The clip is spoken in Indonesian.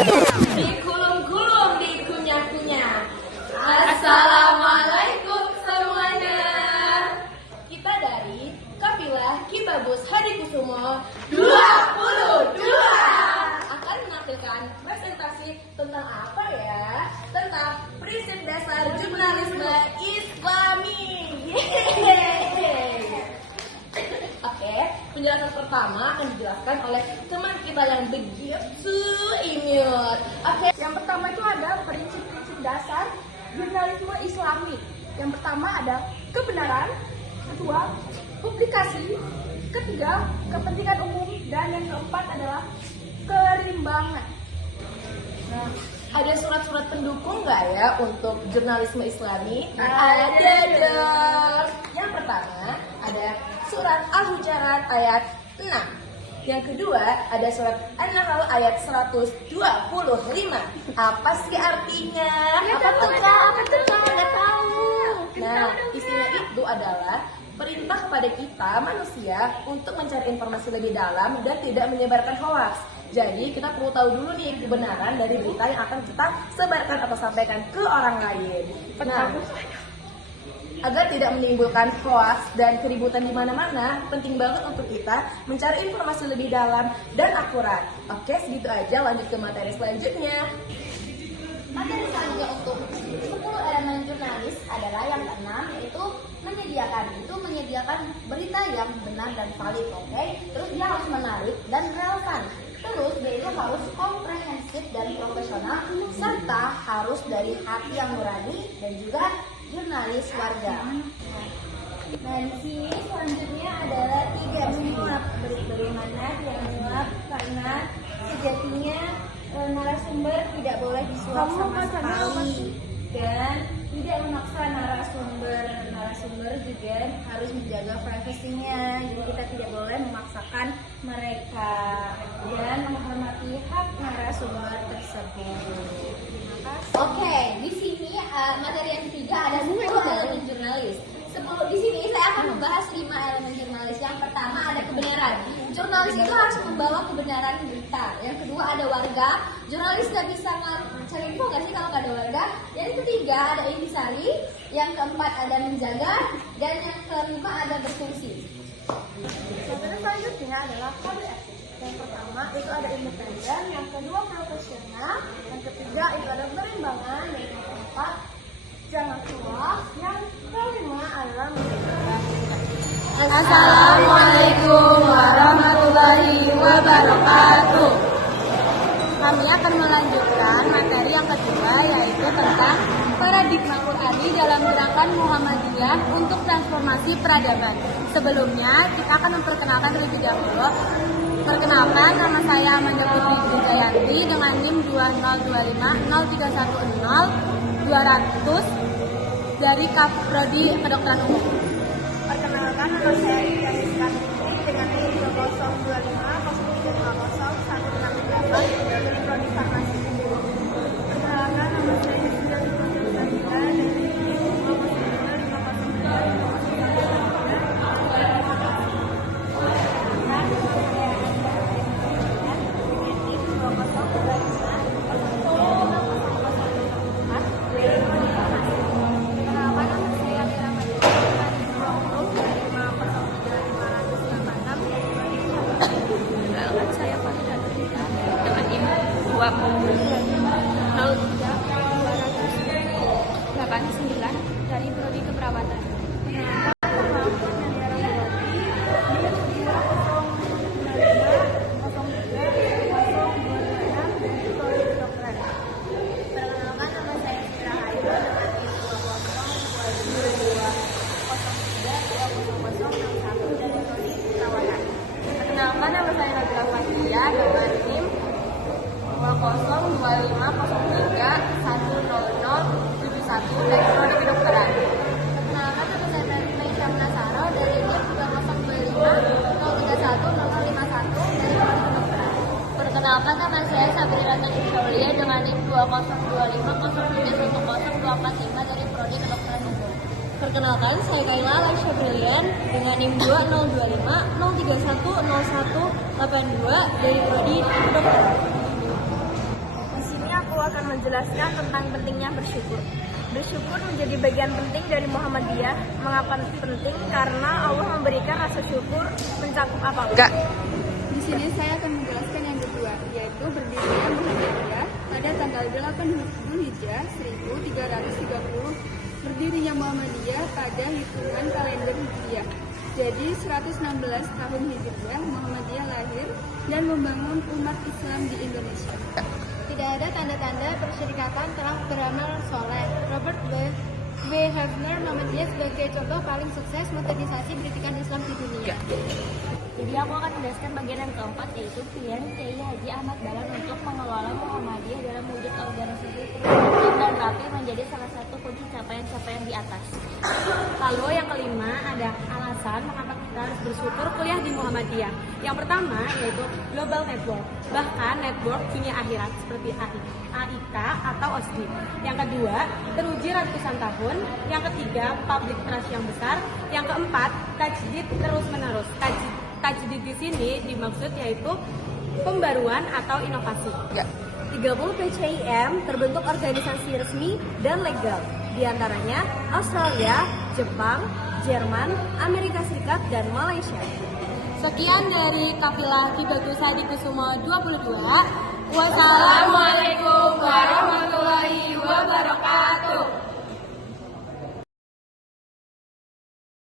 Dikulum-kulum, dikunyah-kunyah. Assalamualaikum semuanya. Kita dari Kafilah Kibabus Hadikusumo 22 akan menampilkan presentasi tentang apa ya? Tentang prinsip dasar jurnalisme Islami. Oke, penjelasan pertama akan dijelaskan oleh teman kita yang begitu imut. Oke, Yang pertama itu ada prinsip-prinsip dasar jurnalisme Islami. Yang pertama ada kebenaran, kedua publikasi, ketiga kepentingan umum, dan yang keempat adalah kerimbangan. nah, ada surat-surat pendukung nggak ya untuk jurnalisme Islami? Ada dong. Yang pertama ada surat Al-Hujurat ayat 6. Yang kedua ada surat An-Nahl ayat 125. Apa sih artinya? Apa tuh Kak? Nggak tahu. Nah, isinya itu adalah perintah kepada kita manusia untuk mencari informasi lebih dalam dan tidak menyebarkan hoaks. Jadi kita perlu tahu dulu nih kebenaran dari berita yang akan kita sebarkan atau sampaikan ke orang lain. Nah, agar tidak menimbulkan hoaks dan keributan di mana-mana, penting banget untuk kita mencari informasi lebih dalam dan akurat. Oke, segitu aja. Lanjut ke materi selanjutnya. Materi selanjutnya untuk 10 elemen jurnalis adalah yang keenam, yaitu menyediakan berita yang benar dan valid, oke? Terus dia harus menarik dan relevan. Terus dia itu harus komprehensif dan profesional, serta harus dari hati yang nurani dan juga jurnalis warga. Nah, di sini selanjutnya adalah 3 menyuap. Bagaimana dia menyuap? Karena sejatinya narasumber tidak boleh disuap sama sekali dan tidak memaksa narasumber juga harus menjaga privasinya, jadi kita tidak boleh memaksakan mereka dan menghormati hak narasumber tersebut. Oke, di sini materi yang ketiga ada 10 elemen jurnalis. Di sini saya akan membahas 5 elemen jurnalis. Yang pertama ada kebenaran. Jurnalis itu harus membawa kebenaran berita. Yang kedua ada warga. Jurnalis nggak bisa cari info nggak sih kalau nggak ada warga. Yang ketiga ada intisari. Yang keempat ada menjaga. Dan yang kelima ada berfungsi. Materi selanjutnya adalah kode etik. Yang pertama itu ada independen, yang kedua profesional, yang ketiga itu ada berimbangan, dan yang keempat jangan hoax, yang kelima adalah menjaga. Assalamualaikum warahmatullahi wabarakatuh. Kami akan melanjutkan materi yang kedua, yaitu tentang paradigma Qur'ani dalam gerakan Muhammadiyah untuk transformasi peradaban. Sebelumnya, kita akan memperkenalkan terlebih dahulu. Perkenalkan, nama saya Amanda Putri Wijayanti dengan NIM 20250310200 dari Prodi Kedokteran Umum. Perkenalkan, nama saya Ria Rizka dengan NIM 20250303168 dari Prodi Farmasi. Perkenalkan, nama saya Yusra Dika dari NIM 20389 dari Prodi Keperawatan. Perkenalkan, nama saya Fitra Hayu dengan NIM 20220320061 dari Prodi Perawatan. Perkenalkan, nama saya Nabila Fatia dengan NIM 20203100071 dari Prodi Kedokteran. Perkenalkan, nama saya Maisha Nasaro dari NIM 20250310051 dari Prodi Kedokteran. Perkenalkan, nama saya Sabrina Tanjaulia dengan NIM 20250310245 dari Prodi Kedokteran Umum. Perkenalkan, saya Kaila Laksha Brilian dengan NIM 20250310182 dari Prodi Kedokteran. aku akan menjelaskan tentang pentingnya bersyukur. Bersyukur menjadi bagian penting dari Muhammadiyah. Mengapa penting? Karena Allah memberikan rasa syukur mencakup apapun. Di sini saya akan menjelaskan yang kedua, yaitu berdirinya Muhammadiyah pada tanggal 8 Dzulhijjah 1330. Berdirinya Muhammadiyah pada hitungan kalender Hijriah. Jadi 116 tahun Hijriah Muhammadiyah lahir dan membangun umat Islam di Indonesia. Tidak ada tanda-tanda persyarikatan telah beramal soleh. Robert W. Hefner Muhammadiyah sebagai contoh paling sukses modernisasi pendidikan Islam di dunia. Jadi aku akan menjelaskan bagian yang keempat, yaitu pilihan Kiai Haji Ahmad Dahlan untuk mengelola Muhammadiyah dalam wujud organisasi tertutup dan rapi menjadi salah satu kunci capaian-capaian di atas. Lalu yang kelima ada alasan mengapa kita harus bersyukur kuliah di Muhammadiyah. Yang pertama yaitu global network, bahkan network dunia akhirat seperti AIK atau OSDI. Yang kedua, teruji ratusan tahun. Yang ketiga, public trust yang besar. Yang keempat, tajdid terus menerus. Tajdid di sini dimaksud yaitu pembaruan atau inovasi. 30 PCIM terbentuk organisasi resmi dan legal, di antaranya Australia, Jepang, Jerman, Amerika Serikat, dan Malaysia. Sekian dari Kafilah Kibatu Sadikusumo 22. Wassalamualaikum warahmatullahi wabarakatuh.